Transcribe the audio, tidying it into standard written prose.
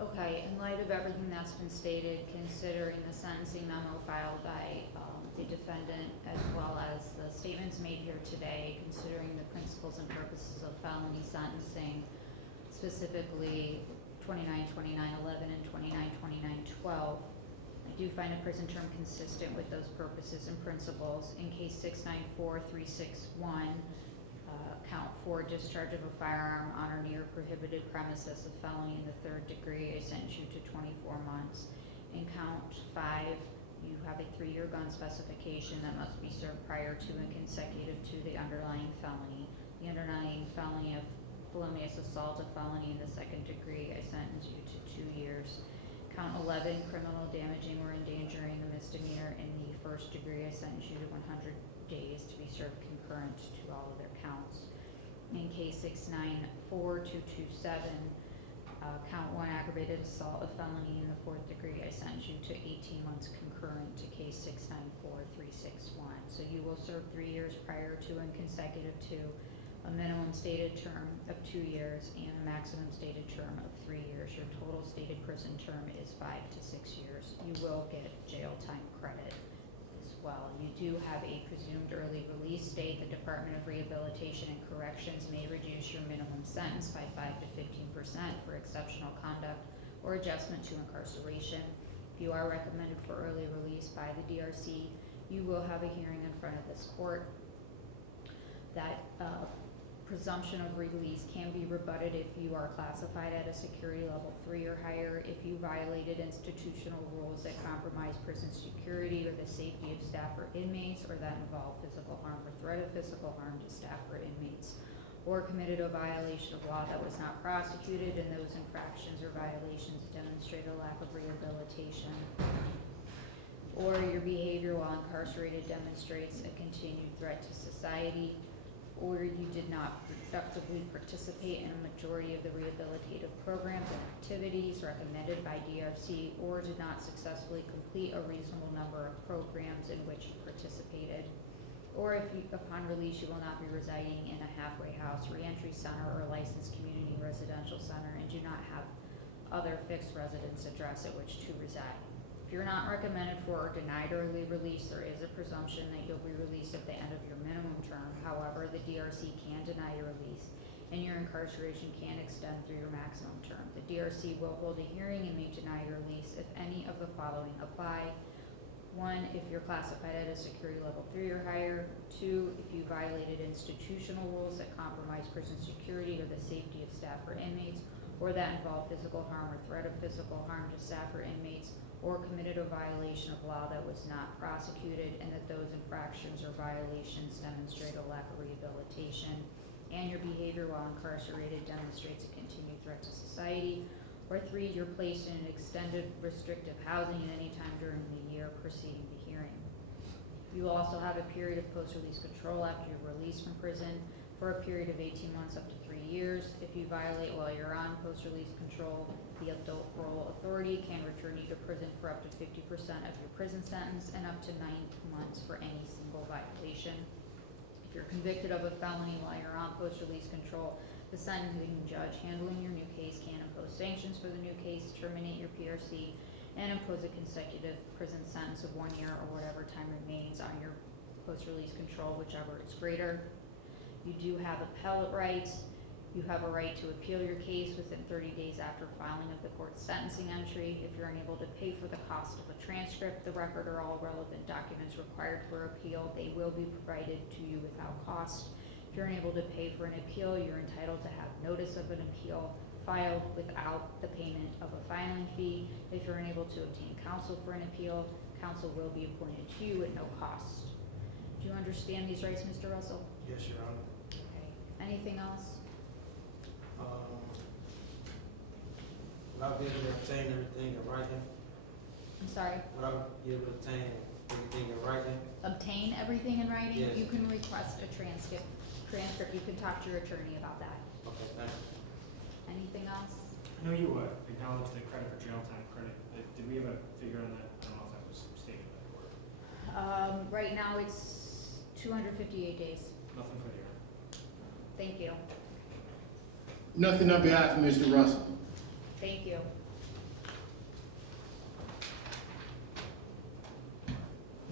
Okay, in light of everything that's been stated, considering the sentencing memo filed by the defendant, as well as the statements made here today, considering the principles and purposes of felony sentencing, specifically 29-29-11 and 29-29-12, I do find a prison term consistent with those purposes and principles. In case 694-361, count 4, discharge of a firearm on or near prohibited premises, a felony in the 3rd degree, I sentence you to 24 months. In count 5, you have a 3-year gun specification that must be served prior to and consecutive to the underlying felony. The underlying felony of felonious assault, a felony in the 2nd degree, I sentence you to 2 years. Count 11, criminal damaging or endangering the misdemeanor in the 1st degree, I sentence you to 100 days to be served concurrent to all of their counts. In case 694-227, count 1, aggravated assault, a felony in the 4th degree, I sentence you to 18 months concurrent to case 694-361. So you will serve 3 years prior to and consecutive to a minimum stated term of 2 years and a maximum stated term of 3 years. Your total stated prison term is 5 to 6 years. You will get jail time credit as well. You do have a presumed early release date. The Department of Rehabilitation and Corrections may reduce your minimum sentence by 5 to 15% for exceptional conduct or adjustment to incarceration. If you are recommended for early release by the DRC, you will have a hearing in front of this court. That presumption of release can be rebutted if you are classified at a security level 3 or higher, if you violated institutional rules that compromise prison security or the safety of staff or inmates, or that involve physical harm or threat of physical harm to staff or inmates, or committed a violation of law that was not prosecuted, and those infractions or violations demonstrate a lack of rehabilitation, or your behavior while incarcerated demonstrates a continued threat to society, or you did not productively participate in a majority of the rehabilitative programs and activities recommended by DRC, or did not successfully complete a reasonable number of programs in which you participated, or if you, upon release, you will not be residing in a halfway house, reentry center, or licensed community residential center, and do not have other fixed residence address at which to reside. If you're not recommended for or denied early release, there is a presumption that you'll be released at the end of your minimum term. However, the DRC can deny your release, and your incarceration can extend through your maximum term. The DRC will hold a hearing and may deny your release if any of the following apply. 1, if you're classified at a security level 3 or higher. 2, if you violated institutional rules that compromise prison security or the safety of staff or inmates, or that involve physical harm or threat of physical harm to staff or inmates, or committed a violation of law that was not prosecuted, and that those infractions or violations demonstrate a lack of rehabilitation, and your behavior while incarcerated demonstrates a continued threat to society. Or 3, you're placed in an extended restrictive housing at any time during the year preceding the hearing. You also have a period of post-release control after you're released from prison for a period of 18 months up to 3 years. If you violate while you're on post-release control, the adult parole authority can return you to prison for up to 50% of your prison sentence and up to 9 months for any single violation. If you're convicted of a felony while you're on post-release control, the sentencing judge handling your new case can impose sanctions for the new case, terminate your PRC, and impose a consecutive prison sentence of 1 year or whatever time remains on your post-release control, whichever is greater. You do have appellate rights. You have a right to appeal your case within 30 days after filing of the court's sentencing entry. If you're unable to pay for the cost of a transcript, the record, or all relevant documents required for appeal, they will be provided to you without cost. If you're unable to pay for an appeal, you're entitled to have notice of an appeal filed without the payment of a filing fee. If you're unable to obtain counsel for an appeal, counsel will be appointed to you at no cost. Do you understand these rights, Mr. Russell? Yes, Your Honor. Okay. Anything else? Would I be able to obtain everything in writing? I'm sorry? Would I be able to obtain everything in writing? Obtain everything in writing? Yes. You can request a transcript. You can talk to your attorney about that. Okay, thank you. Anything else? I know you acknowledged the credit for jail time credit. Did we have a figure on that? I don't know if that was stated by the court. Right now it's 258 days. Nothing for the year. Thank you. Nothing on behalf of Mr. Russell. Thank you.